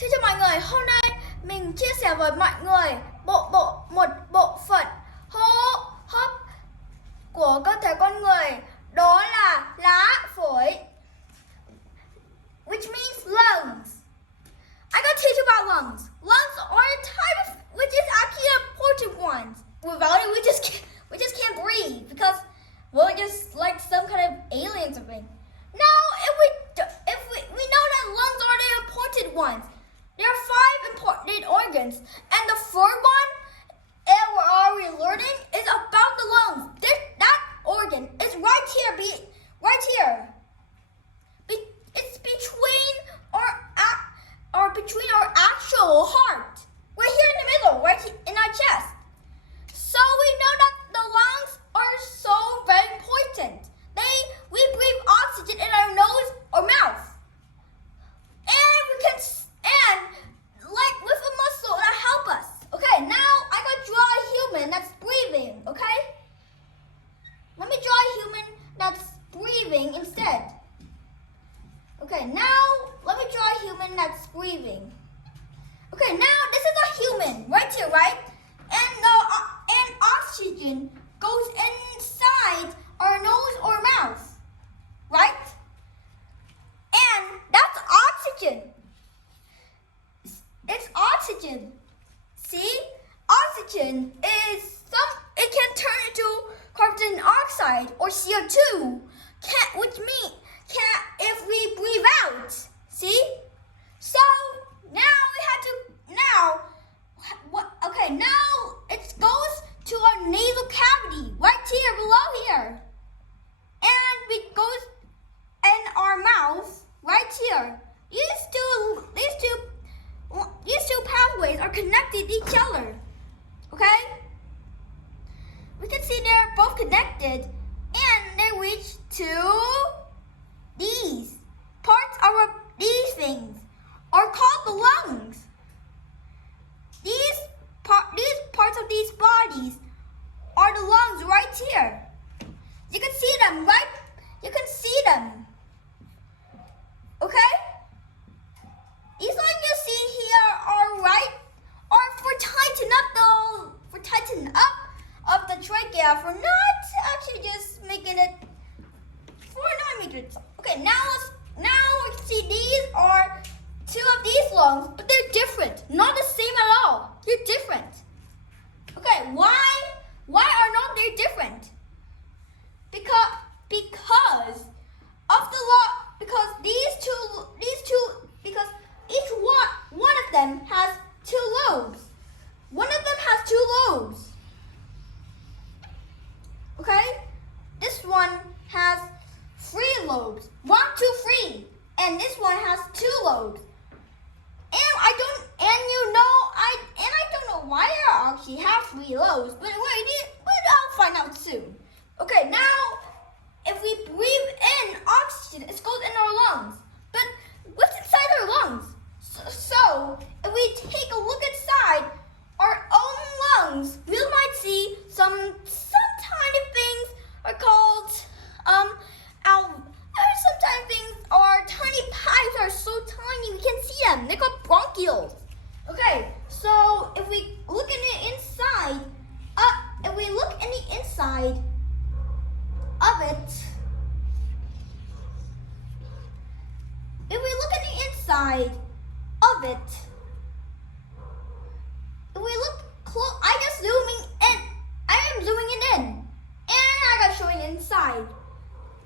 Xin chào mọi người, hôm nay mình chia sẻ với mọi người một bộ phận hô hấp của cơ thể con người, đó là lá phổi, which means lungs. I gotta teach you about lungs. Lungs are a type of, which is actually an important one. Without it, we just can't breathe because we're just like some kind of alien or something. Now, if we know that lungs are the important ones. There are 5 important organs, and the third one, are we learning, is about the lungs. That organ is right here, It's between our actual heart. We're here in the middle, right in our chest. So we know that the lungs are so very important. We breathe oxygen in our nose or mouth. With a muscle that help us. Okay, now I gotta draw a human that's breathing, okay? Let me draw a human that's breathing instead. Okay, now let me draw a human that's breathing. Okay, now this is a human right here, right? And oxygen goes inside our nose or mouth, right? And that's oxygen. It's oxygen. See? Oxygen it can turn into carbon dioxide or CO2, if we breathe out. See? So now it goes to our nasal cavity, right here, below here. And it goes in our mouth, right here. These two pathways are connected to each other, okay? We can see they're both connected, and they reach to these these things are called the lungs. These parts of these bodies are the lungs right here. You can see them, right? You can see them, okay? These lines you see here are for tightening up of the trachea, for not actually just making it 4 millimeters. Okay, now we can see these are 2 of these lungs, but they're different, not the same at all. They're different. Okay, why are not they different? Because of the law. Because because each one of them has 2 lobes. One of them has 2 lobes. Okay? This one has 3 lobes. 1, 2, 3. And this one has 2 lobes. And I don't know why I actually have 3 lobes, but I'll find out soon. Okay, now if we breathe in oxygen, it goes in our lungs. But what's inside our lungs? So if we take a look inside our own lungs, we might see some tiny things are called some tiny things are tiny pipes are so tiny we can see them. They're called bronchioles. Okay, so if we look in the inside, of it, if we look close, I am zooming it in, and I got showing inside,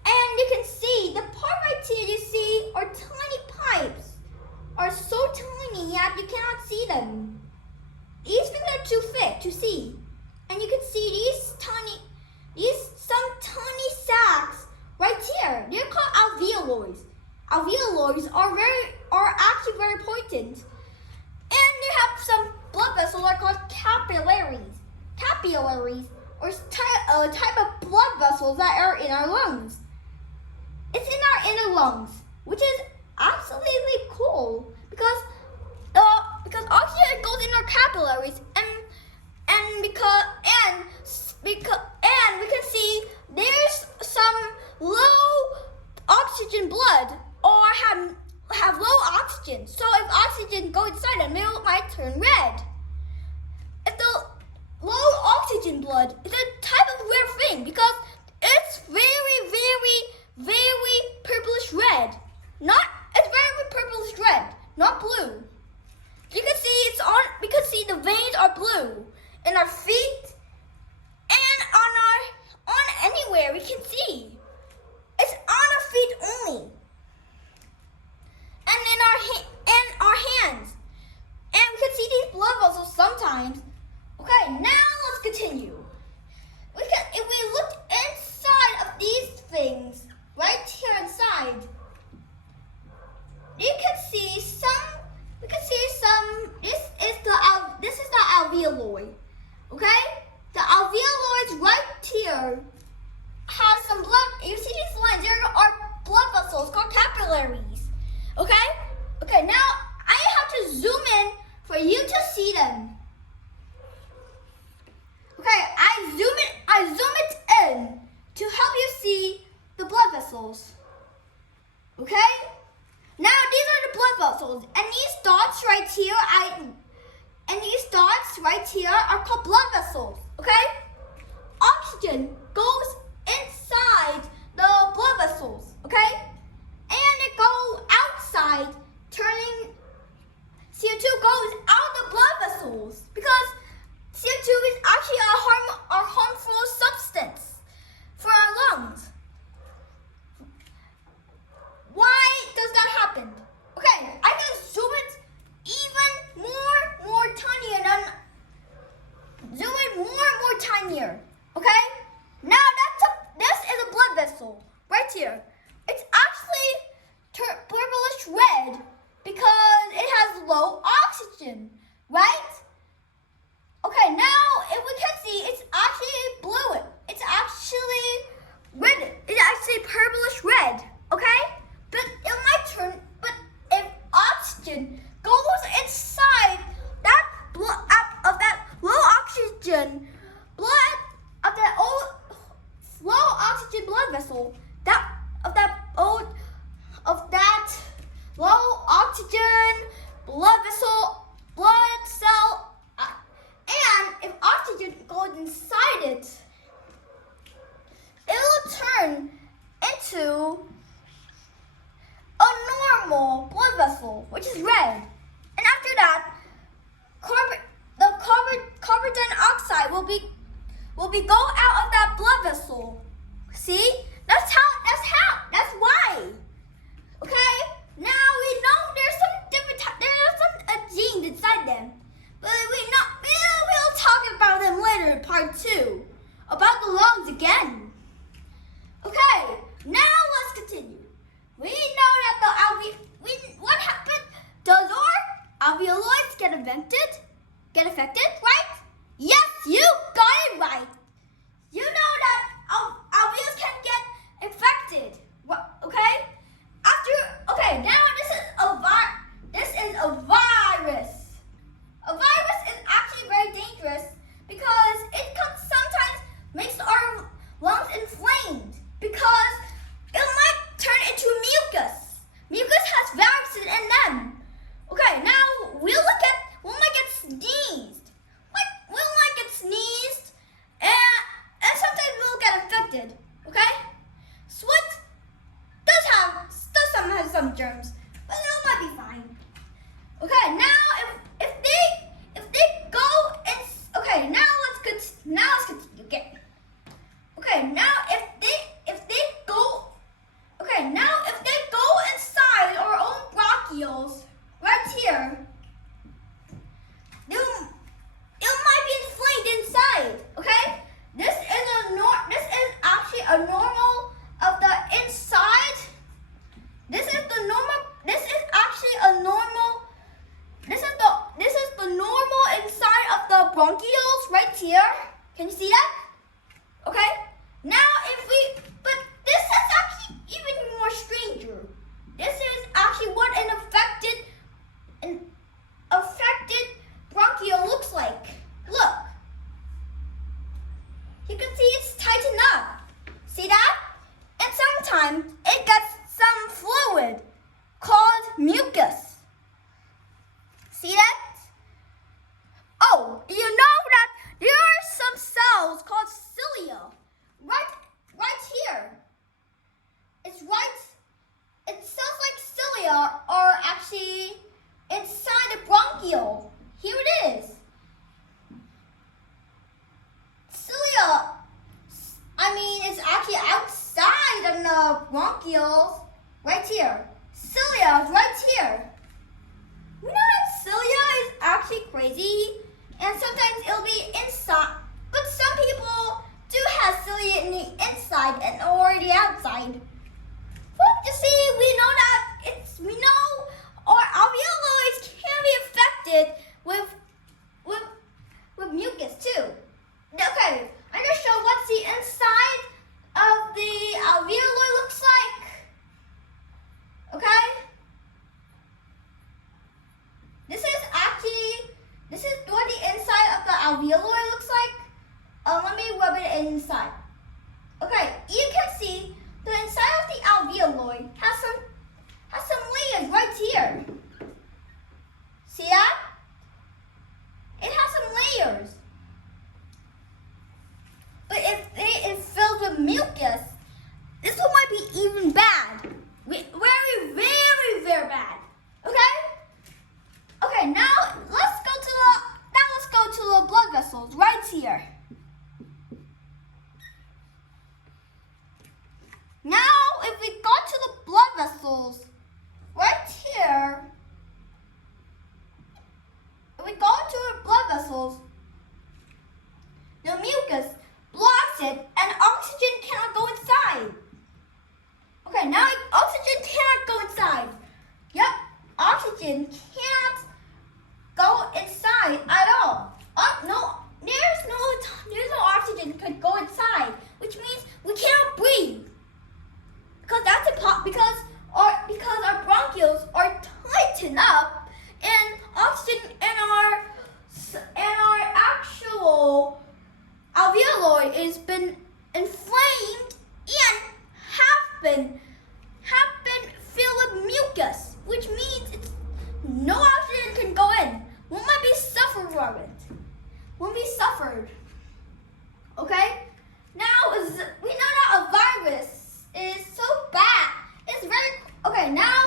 and you can see the part right here you see are tiny pipes, are so tiny that you cannot see them. These things are too thick to see, and you can see some tiny sacs right here. They're called alveoli. Alveoli are actually very important, and they have some blood vessels that are called capillaries. Capillaries are a type of blood vessels that are in our lungs. It's in our inner lungs, which is absolutely cool because oxygen goes in our capillaries, and we can see there's some low oxygen blood or have low oxygen. So if oxygen goes turn red. If the low oxygen blood is a type of rare thing because it's very, very, very purplish red. It's very purplish red, not blue. You can see the veins are blue in our feet and on anywhere we can see. It's on our feet only. And in our hands. And we can see these blood vessels sometimes. Okay, now let's continue. If we look inside of these things, right here inside, we can see some, this is the alveoli, okay? The alveoli right here has some blood, you see these lines, there are blood vessels called capillaries, okay? Okay, now I have to zoom in for you to see them. Okay, I zoom it in to help you see the blood vessels. Okay? Now these are the blood vessels, and these dots right here are called blood vessels. Okay? Oxygen goes inside the blood vessels. Okay? And it goes outside, turning CO2 goes out of the blood vessels because CO2 is actually a harmful substance for our lungs. Why does that happen? Okay, I can zoom it even more tinier and zoom it more tinier. Okay? Now this is a blood vessel right here. It's actually purplish red because it has low oxygen, right? Okay, now if we can see, it's actually blue. It's actually red. It's actually purplish red, okay? But if oxygen goes inside that of that low oxygen blood of that low oxygen blood vessel, of that low oxygen blood vessel, blood cell, and if oxygen goes inside it, it will turn into a normal blood vessel, which is red. And after that, carbon dioxide will be go out of that blood vessel. See? That's why. Okay? Now we know there's some genes inside them. But we'll talk about them later in part 2. About the lungs again. Okay, now let's continue. We know that what happened? Does our alveoli get affected, right? Yes, you got it right. You know that alveoli can get infected, okay? Now this is a virus. A virus is actually very dangerous because it sometimes makes our lungs inflamed because it might turn into mucus. Mucus has viruses in them. Okay, now we might get sneezed. We might get sneezed and sometimes we'll get infected. Okay? Sweat does have some germs, but it might be fine. Okay, now if they go in, okay, now let's continue again. Okay, now if they go inside our own bronchioles right here, it might be inflamed inside. Okay, this is actually a normal of the inside. This is the normal. This is actually a normal. This is the normal inside of the bronchioles right here. Can you see that? Okay. Now but this is actually even more stranger. This is actually what an affected bronchiole looks like. Look. You can see it's tightened up. See that? And sometimes it gets some fluid called mucus. See that? bronchiole. Here it is. Cilia, I mean, it's actually outside of the bronchioles, right here. Cilia is right here. We know that cilia is actually crazy, and sometimes it'll be inside, but some people do have cilia in the inside and or the outside. Well, you see, we know our alveoli can be affected with mucus too. Okay, I'm gonna show what the inside of the alveoli looks like. Okay? This is what the inside of the alveoli looks like. Let me rub it inside. Okay, you can see the inside of the alveoli has some layers right here. See that? It has some layers. But if it is filled with mucus, this one might be even bad. Very, very, very bad. Okay? Okay, now let's go to the blood vessels right here. Now, if we go to the blood vessels right here, if we go to the blood vessels, the mucus blocks it and oxygen cannot go inside. Okay, now oxygen cannot go inside. Yep, oxygen can't go inside at all. There's no oxygen could go inside, which means we cannot breathe. Because our bronchioles are tightened up, and oxygen and our actual alveoli has been inflamed and have been filled with mucus, which means no oxygen can go in. We might be suffering from it. Won't be suffered. Okay? Now we know that a virus is so bad. Now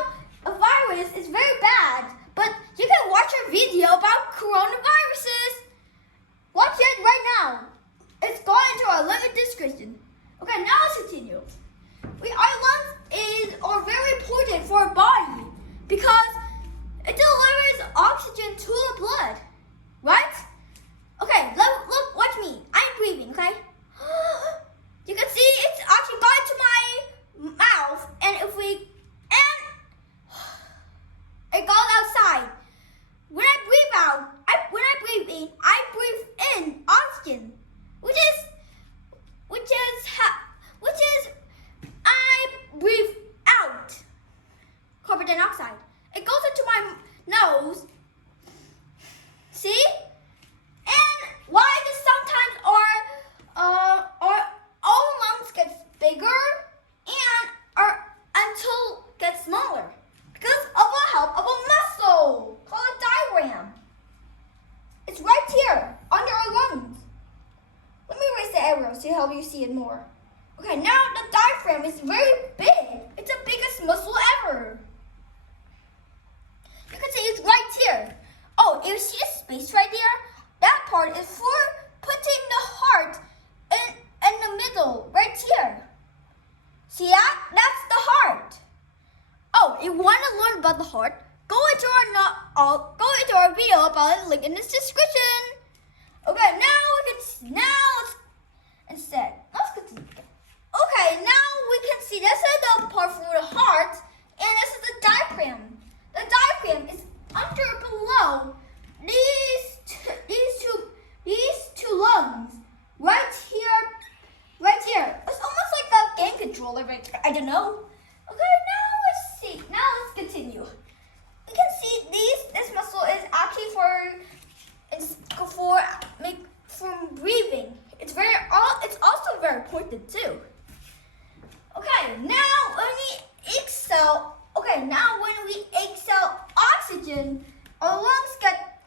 a virus is very bad, but you can watch a video about coronaviruses. Watch it right now. It's going into our link description. Okay, now let's continue. Our lungs are very important for our body because it delivers oxygen to the blood, right? Okay, look, watch me. I'm breathing, okay? You can see it's actually going to my mouth, and it goes outside. When I breathe in, I breathe in oxygen, which is I breathe out carbon dioxide. It goes into my nose. See? And why does sometimes our own lungs get bigger and until get smaller? Because of the help of a muscle called a diaphragm. It's right here under our lungs. Let me erase the arrows to help you see it more. Okay, now the diaphragm is very big. It's the biggest muscle ever. You can see it's right here. Oh, you see the space right there? That part is for putting the heart in the middle, right here. See that? That's the heart. Oh, you want to learn about the heart? Go into our video about it, link in this description. Okay, let's continue. Okay, now we can see this is the part for the heart, and this is the diaphragm. The diaphragm is below these two lungs, right here. It's almost like a game controller, right? I don't know. Okay, now let's see. Now let's continue. We can see this muscle is actually for breathing. It's also very important too. Okay, now when we exhale oxygen, our lungs get.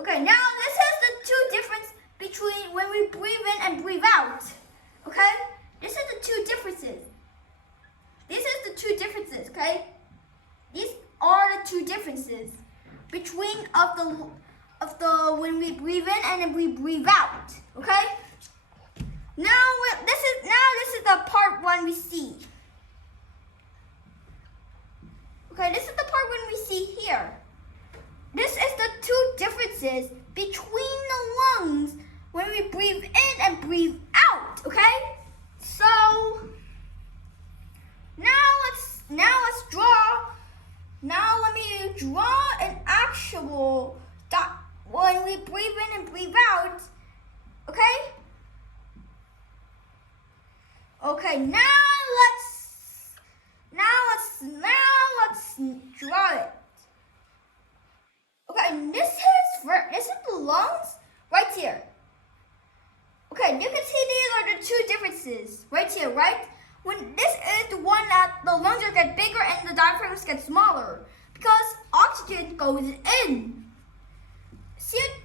Okay, now this is the two difference between when we breathe in and breathe out. Okay, this is the two differences. Okay, these are the two differences. between of the when we breathe in and then we breathe out. Okay. Now this is the part when we see. Okay, this is the part when we see here. This is the two differences between the lungs when we breathe in and breathe out. Okay. So now let's draw. Now let me draw an actual dot when we breathe in and breathe out. Okay? Okay, now let's draw it. Okay, and this is the lungs right here. Okay, you can see these are the two differences right here, right? When this is the one that the lungs get bigger and the diaphragms get smaller because oxygen goes in. See it?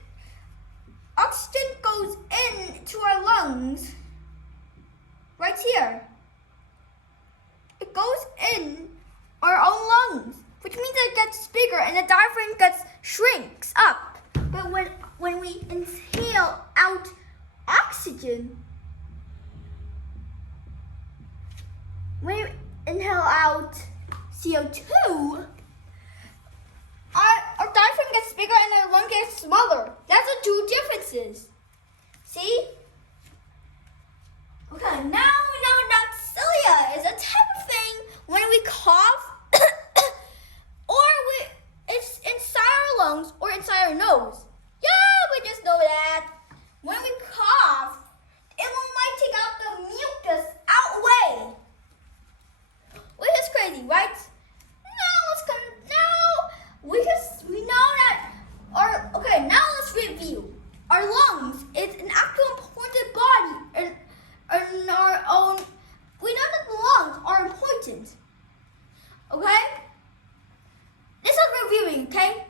Oxygen goes into our lungs right here. It goes in our own lungs, which means it gets bigger and the diaphragm shrinks up. But when we inhale out oxygen, when we inhale out CO2, our diaphragm gets bigger and our lung gets smaller. That's the two differences. See? Okay, now we know that cilia is a type of thing when we cough it's inside our lungs or inside our nose. Yeah, we just know that. When we cough, it might take out the mucus outway. Which is crazy, right? Now let's review. Our lungs is an actual important body in our own. We know that the lungs are important. Okay? This is reviewing, okay?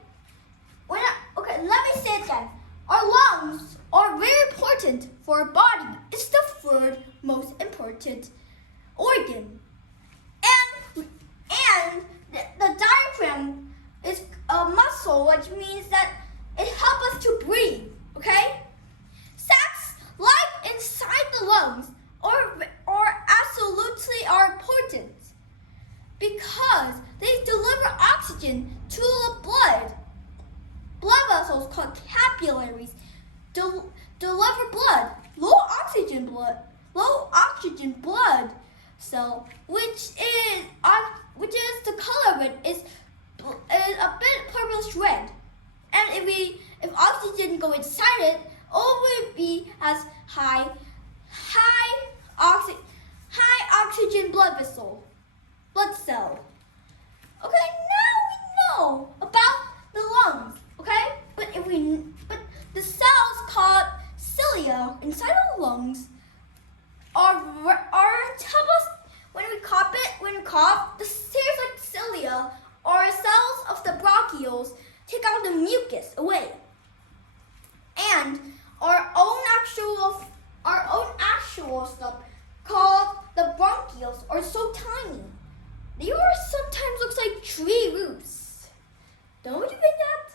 Let me say it again. Our lungs are very important for our body. It's the third most important organ. And the diaphragm is a muscle, which means that it helps us to breathe, okay? Sacs, like inside the lungs, are absolutely important because they deliver oxygen to the blood. Blood vessels called capillaries deliver blood. Low oxygen blood cell, which is the color of it is a bit purplish red. And if oxygen go inside it, it will be as high oxygen blood cell. Okay, now we know about the lungs. Okay, but the cells called cilia inside our lungs are help us when we cough. The cells like cilia or cells of the bronchioles take out the mucus away, and our own actual stuff called the bronchioles are so tiny. They sometimes looks like tree roots. Don't you think that?